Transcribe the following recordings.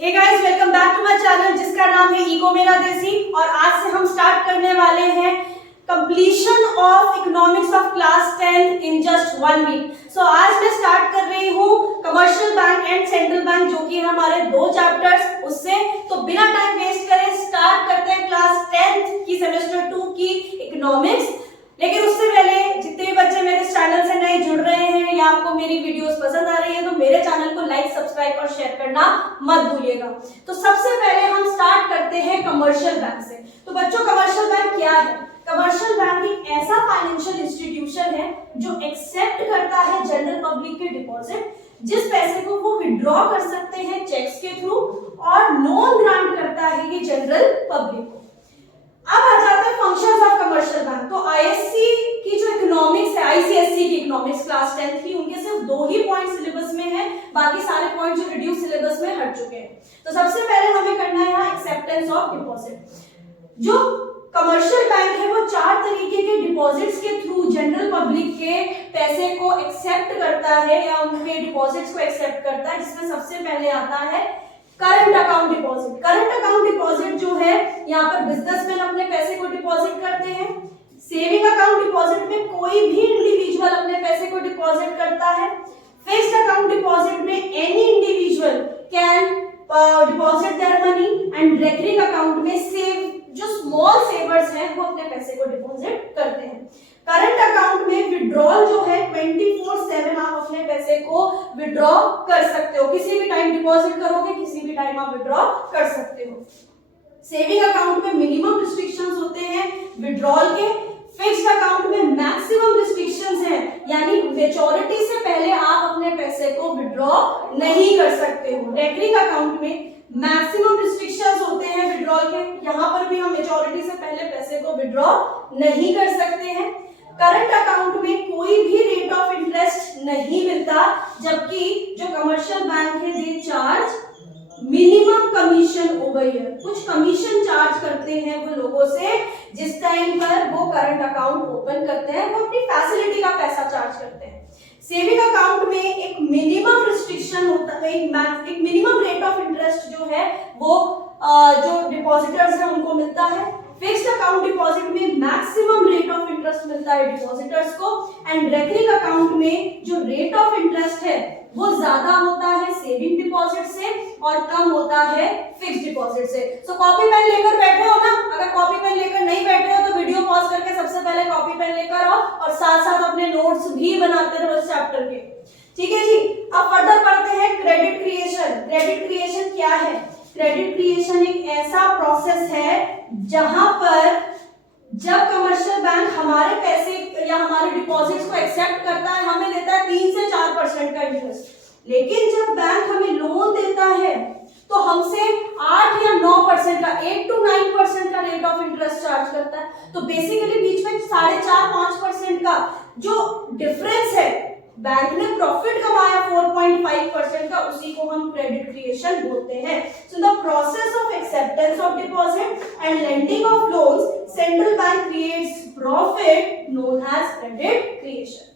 Hey guys, welcome back to my channel जिसका नाम है ईगो मेरा देसी। और आज से हम स्टार्ट करने वाले हैं completion of economics of class 10 in just 1 week. So आज मैं स्टार्ट कर रही हूँ commercial bank and central bank, जो कि हमारे 2 चैप्टर्स उससे। तो बिना टाइम वेस्ट करे स्टार्ट करते हैं क्लास 10 की सेमेस्टर 2 की इकोनॉमिक्स। लेकिन उससे पहले जितने भी बच्चे मेरे चैनल से नए जुड़ रहे हैं या आपको मेरी वीडियोस पसंद आ रही है, तो मेरे चैनल को लाइक, सब्सक्राइब और शेयर करना मत भूलिएगा। तो सबसे पहले हम स्टार्ट करते हैं कमर्शियल बैंक से। तो बच्चों, कमर्शियल बैंक क्या है? कमर्शियल बैंक एक ऐसा फाइनेंशियल इंस्टीट्यूशन है जो एक्सेप्ट करता है जनरल पब्लिक के डिपॉजिट, जिस पैसे को वो विड्रॉ कर सकते हैं चेक्स के थ्रू, और लोन ग्रांट करता है ये जनरल पब्लिक को। अब आ जाते हैं फंक्शंस ऑफ कमर्शियल बैंक। तो आईएससी की जो इकोनॉमिक्स है, आईसीएसई की इकोनॉमिक्स क्लास 10 की, उनके सिर्फ 2 ही पॉइंट सिलेबस में है, बाकी सारे पॉइंट जो रिड्यूस सिलेबस में हट चुके हैं। तो सबसे पहले हमें करना है यहाँ एक्सेप्टेंस ऑफ डिपॉजिट। जो कमर्शियल बैंक है वो 4 तरीके के डिपॉजिट्स के थ्रू जनरल पब्लिक के पैसे को एक्सेप्ट करता है या उनके डिपॉजिट्स को एक्सेप्ट करता है, जिसमें सबसे पहले आता है current account deposit. Current account deposit जो है, यहाँ पर बिजनेसमैन अपने पैसे को डिपॉजिट करते हैं। सेविंग अकाउंट डिपॉजिट में कोई भी इंडिविजुअल अपने पैसे को डिपॉजिट करता है। फिक्स्ड अकाउंट डिपॉजिट में any individual can deposit their money, and recurring account में जो स्मॉल सेवर्स हैं वो अपने पैसे को डिपॉजिट करते हैं। करंट अकाउंट में विड्रॉल जो है 24/7 आप अपने पैसे को विड्रॉ कर सकते हो, किसी भी टाइम डिपॉजिट करोगे, किसी भी टाइम आप विड्रॉ कर सकते हो। सेविंग अकाउंट में मिनिमम रिस्ट्रिक्शंस होते हैं विड्रॉल के। फिक्स्ड अकाउंट में मैक्सिमम रिस्ट्रिक्शंस हैं, यानी मैच्योरिटी से पहले आप अपने पैसे को विड्रॉ नहीं कर सकते हो। रेकरिंग अकाउंट में मैक्सिमम रिस्ट्रिक्शंस होते हैं विड्रॉल के, यहाँ पर भी हम मैच्योरिटी से पहले पैसे को विड्रॉ नहीं कर सकते हैं। करंट अकाउंट में कोई भी रेट ऑफ इंटरेस्ट नहीं मिलता, जबकि जो कमर्शियल बैंक है they charge minimum commission over year. कुछ कमीशन चार्ज करते हैं वो लोगों से जिस टाइम पर वो करंट अकाउंट ओपन करते हैं, वो अपनी फैसिलिटी का पैसा चार्ज करते हैं। सेविंग अकाउंट में एक मिनिमम रिस्ट्रिक्शन होता है, एक मिनिमम रेट ऑफ इंटरेस्ट जो है वो जो डिपॉजिटर्स हैं उनको मिलता है। फिक्स्ड अकाउंट डिपॉजिट में मैक्सिमम रेट ऑफ इंटरेस्ट मिलता है डिपॉजिटर्स को, एंड रेकरिंग अकाउंट में जो रेट ऑफ इंटरेस्ट है वो ज्यादा होता है सेविंग डिपॉजिट से और कम होता है फिक्स्ड डिपॉजिट से। सो कॉपी पेन लेकर बैठे हो ना? अगर कॉपी पेन लेकर नहीं बैठे हो तो वीडियो पॉज करके सबसे पहले कॉपी पेन लेकर आओ और साथ साथ अपने नोट्स भी बनाते रहो इस चैप्टर के। ठीक है जी। अब फर्दर पढ़ते हैं क्रेडिट क्रिएशन। क्रेडिट क्रिएशन क्या है? क्रेडिट क्रिएशन एक ऐसा प्रोसेस है जहां पर जब कमर्शियल बैंक हमारे पैसे या हमारे डिपॉजिट्स को एक्सेप्ट करता है, हमें देता है 3 से 4% का इंटरेस्ट। लेकिन जब बैंक हमें लोन देता है तो हमसे 8 या 9% का, 8 to 9% का रेट ऑफ इंटरेस्ट चार्ज करता है। तो बेसिकली बीच में 4.5-5% का जो डिफरेंस है, बैंक ने प्रॉफिट कमाया 4.5% का, उसी को हम क्रेडिट क्रिएशन बोलते हैं। So the process of acceptance of deposit and lending of loans, central bank creates profit known as credit creation.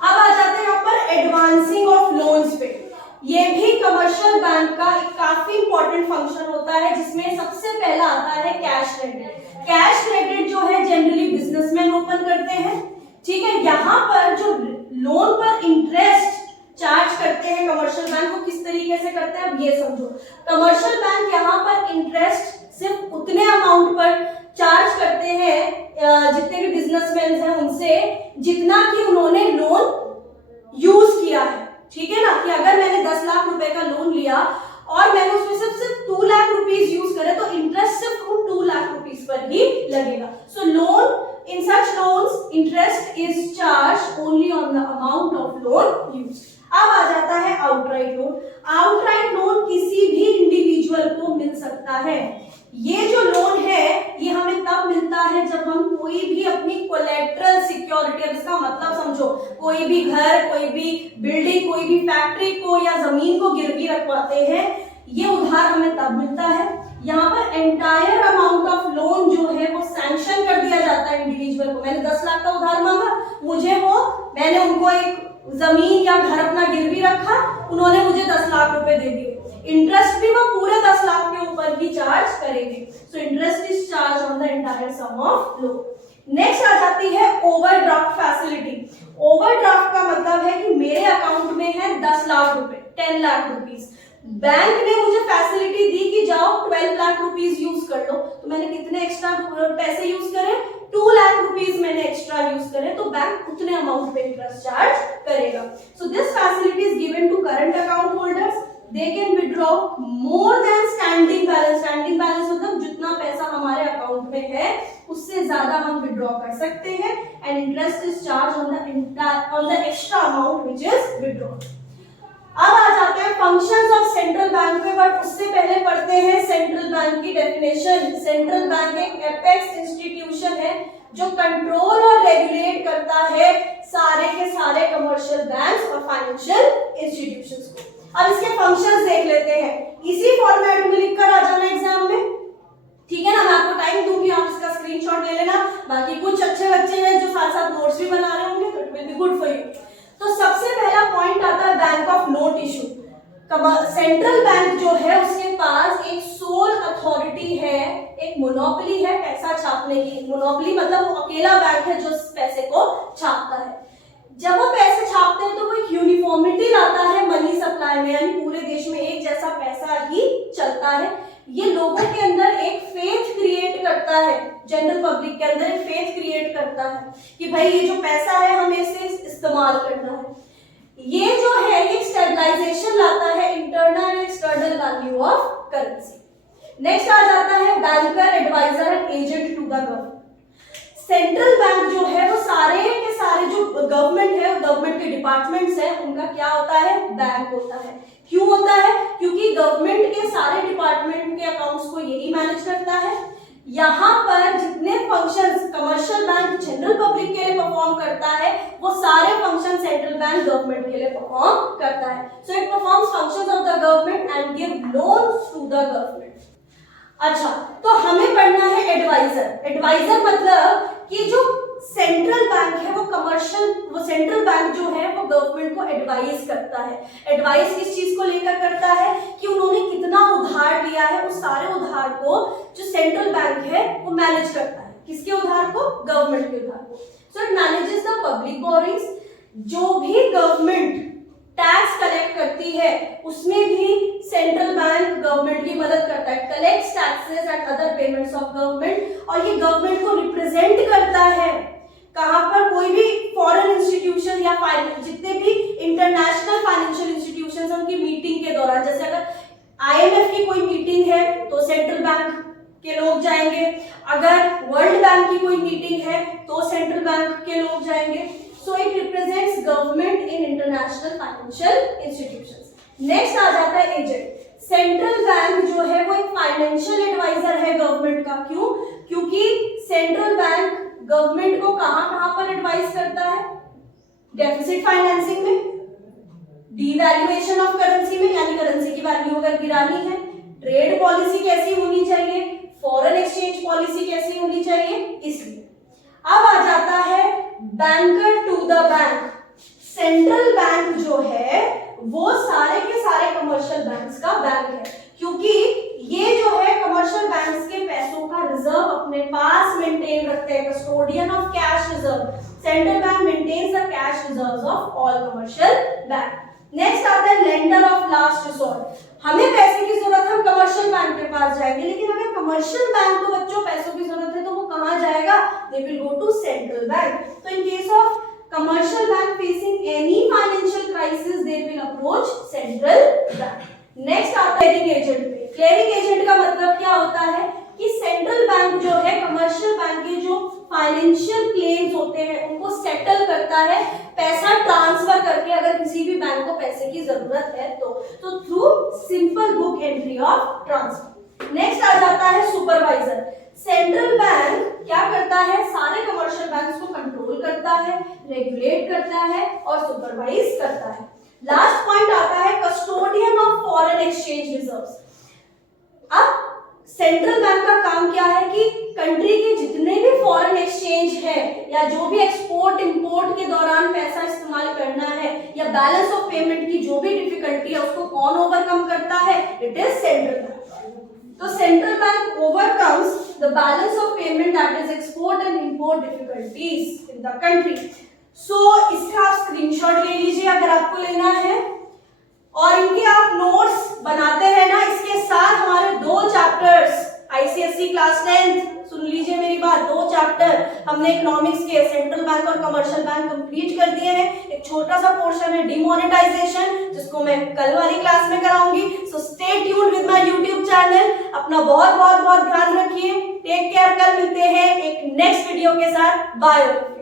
अब आ जाते हैं यहाँ पर एडवांसिंग ऑफ लोन्स पे। ये भी कमर्शियल बैंक का एक काफी इंपॉर्टेंट फंक्शन होता है, जिसमें सबसे पहला आता है कैश क्रेडिट। कैश क्रेडिट जो है जनरली बिजनेसमैन ओपन करते हैं। ठीक है। यहाँ पर जो लोन पर इंटरेस्ट चार्ज करते हैं कमर्शियल बैंक, को किस तरीके से करते हैं अब ये समझो। कमर्शियल बैंक यहाँ पर इंटरेस्ट सिर्फ उतने अमाउंट पर चार्ज करते हैं जितने भी बिजनेसमैन हैं उनसे, जितना कि उन्होंने लोन यूज किया है। ठीक है ना? कि अगर मैंने 10 लाख रुपए का लोन लिया और मैंने उसमें सिर्फ 2 लाख रुपीज यूज करे, तो इंटरेस्ट सिर्फ उन 2 लाख रुपीज पर ही लगेगा। सो loan in such loans interest is charged only on the amount of loan used. अब आ जाता है आउटराइट लोन। आउटराइट लोन किसी भी इंडिविजुअल को मिल सकता है। ये जो लोन है ये हमें तब मिलता है जब हम कोई भी अपनी कोलेटरल सिक्योरिटी, अब इसका मतलब समझो, कोई भी घर, कोई भी बिल्डिंग, कोई भी फैक्ट्री को या जमीन को गिरवी रखवाते हैं, ये उधार हमें तब मिलता है। यहाँ पर एंटायर अमाउंट ऑफ लोन जो है वो सैंक्शन कर दिया जाता है इंडिविजुअल को। मैंने 10 लाख का उधार मांगा, मैंने उनको एक जमीन या घर अपना गिरवी रखा, उन्होंने मुझे 10 लाख रुपए दे दिए। इंटरेस्ट भी वो पूरे 10 लाख के ऊपर ही चार्ज करेंगे। So interest is charge on the entire sum of loan. Next आ जाती है ओवरड्राफ्ट फैसिलिटी। ओवरड्राफ्ट का मतलब है कि मेरे अकाउंट में है 10 लाख रुपए, 10 लाख रुपीस, बैंक ने मुझे फैसिलिटी दी कि जाओ 12 लाख रुपीस यूज कर लो, तो मैंने कितने एक्स्ट्रा पैसे यूज करे, 2 लाख रुपीस मैंने एक्स्ट्रा यूज करे, तो बैंक उतने अमाउंट पे इंटरेस्ट चार्ज करेगा। So this facility is given to current account holders. They can withdraw more than standing balance. Standing balance मतलब जितना पैसा हमारे अकाउंट में है उससे ज्यादा हम विड्रॉ कर सकते हैं, and interest is charge on the extra amount which is withdraw. अब आ जाते हैं फंक्शंस ऑफ सेंट्रल बैंक पे, बट उससे पहले पढ़ते हैं सेंट्रल बैंक की डेफिनेशन। सेंट्रल बैंक एक एपेक्स इंस्टीट्यूशन है जो कंट्रोल और रेगुलेट करता है सारे के सारे कमर्शियल बैंक्स और फाइनेंशियल इंस्टीट्यूशंस को। अब इसके फंक्शंस देख लेते हैं, इसी फॉर्मेट में लिखकर आ जाना एग्जाम में, ठीक है ना। मैं आपको टाइम दूंगी, आप इसका स्क्रीनशॉट ले लेना। बाकी कुछ अच्छे बच्चे हैं जो साथ साथ नोट्स भी बना रहे होंगे, तो it will be good for you. तो सबसे पहला पॉइंट आता है bank of note issue. Central bank जो है उसके पास एक सोल अथॉरिटी है, एक मोनोपोली है पैसा छापने की। मोनोपोली मतलब वो अकेला बैंक है जो पैसे को छापता है। जब वो पैसे छापते हैं तो वो एक यूनिफॉर्मिटी लाता है मनी सप्लाई में, यानी पूरे देश में एक जैसा पैसा ही चलता है। ये लोगों के अंदर एक फेथ क्रिएट करता है, जनरल पब्लिक के अंदर एक फेथ क्रिएट करता है कि भाई ये जो पैसा है हमें इसे इस्तेमाल करना है। ये जो है एक स्टेबलाइजेशन लाता है internal and external value of currency. Next आ जाता है banker, adviser and agent to the government. Central bank जो है वो सारे के सारे जो गवर्नमेंट है, गवर्नमेंट के डिपार्टमेंट्स हैं, उनका क्या होता है, बैंक होता है। क्यों होता है? क्योंकि गवर्नमेंट के सारे डिपार्टमेंट के अकाउंट्स को यही मैनेज करता है। यहाँ पर जितने functions commercial bank general public के लिए परफॉर्म करता है, वो सारे फंक्शन सेंट्रल बैंक गवर्नमेंट के लिए परफॉर्म करता है। So it performs functions of the government and give loans to the government. अच्छा, तो हमें पढ़ना है एडवाइजर। एडवाइजर मतलब कि जो सेंट्रल बैंक है वो सेंट्रल बैंक जो है वो गवर्नमेंट को एडवाइस करता है। एडवाइस किस चीज को लेकर करता है कि उन्होंने कितना उधार लिया है, उस सारे उधार को जो सेंट्रल बैंक है वो मैनेज करता है। किसके उधार को? गवर्नमेंट के उधार को। So it manages the public borings. जो भी गवर्नमेंट टैक्स कलेक्ट करती है उसमें भी सेंट्रल बैंक गवर्नमेंट की मदद करता है। Collects taxes and other payments of government, और ये गवर्नमेंट को रिप्रेजेंट करता है कहां पर, कोई भी फॉरेन इंस्टीट्यूशन या जितने भी इंटरनेशनल फाइनेंशियल इंस्टीट्यूशंस उनकी मीटिंग के दौरान, जैसे अगर IMF की कोई मीटिंग है तो सेंट्रल बैंक के लोग जाएंगे, अगर वर्ल्ड बैंक की कोई मीटिंग है तो सेंट्रल बैंक के लोग जाएंगे। So it represents government in international financial institutions. Next आ जाता है एजेंट। सेंट्रल बैंक जो है वो एक फाइनेंशियल एडवाइजर है गवर्नमेंट का। क्यों? क्योंकि सेंट्रल बैंक गवर्नमेंट को कहां पर एडवाइस करता है? डेफिसिट फाइनेंसिंग में, डीवैल्यूएशन ऑफ करेंसी में, यानी करेंसी की वैल्यू अगर गिरानी है, ट्रेड पॉलिसी कैसी होनी चाहिए, फॉरेन एक्सचेंज पॉलिसी कैसी होनी चाहिए, इसलिए। अब आ जाता है banker to the bank. Central bank जो है वो सारे के सारे कमर्शियल बैंक्स का बैंक है, क्योंकि ये जो है कमर्शियल बैंक्स के पैसों का रिजर्व अपने पास मेंटेन रखते हैं, custodian of cash reserve. Central bank maintains the cash reserves of all commercial bank. Next आता है लेंडर ऑफ लास्ट रिसोर्ट। हमें पैसे की जरूरत है, हम कमर्शियल बैंक के पास जाएंगे, लेकिन अगर कमर्शियल बैंक को बच्चों पैसों की जरूरत है तो वो कहां जाएगा? They will go to central bank. तो in case of commercial bank facing any financial crisis they will approach central bank. Next आता है clearing agent पे। clearing agent का मतलब क्या होता है कि सेंट्रल बैंक जो है कमर्शियल बैंक के जो फाइनेंशियल क्लेम्स होते हैं उनको सेटल करता है, पैसा ट्रांसफर करके, अगर किसी भी बैंक को पैसे की जरूरत है तो through simple book entry of transfer. Next आ जाता है सुपरवाइजर। सेंट्रल बैंक क्या करता है? सारे कमर्शियल बैंक्स को कंट्रोल करता है, रेगुलेट करता है और सुपरवाइज करता है। लास्ट पॉइंट आता है custodian of foreign exchange reserves. अब सेंट्रल बैंक का काम क्या है कि कंट्री के जितने भी फॉरेन एक्सचेंज है या जो भी एक्सपोर्ट इंपोर्ट के दौरान पैसा इस्तेमाल करना है या बैलेंस ऑफ पेमेंट की जो भी डिफिकल्टी है उसको कौन ओवरकम करता है? bank overcomes the balance of payment, that is export and import difficulties in the country. So इसका आप स्क्रीनशॉट ले लीजिए अगर आपको लेना है, और इनके आप नोट्स बनाते हैं ना। इसके साथ हमारे 2 चैप्टर्स आईसीएसई क्लास 10th, सुन लीजिए मेरी बात, 2 चैप्टर हमने इकोनॉमिक्स के सेंट्रल बैंक और कमर्शियल बैंक कंप्लीट कर दिए हैं। एक छोटा सा पोर्शन है डिमोनेटाइजेशन, जिसको मैं कल वाली क्लास में कराऊंगी। So stay tuned with my YouTube channel. अपना बहुत बहुत बहुत ध्यान रखिए। Take care. कल मिलते हैं एक नेक्स्ट वीडियो के साथ। बाय।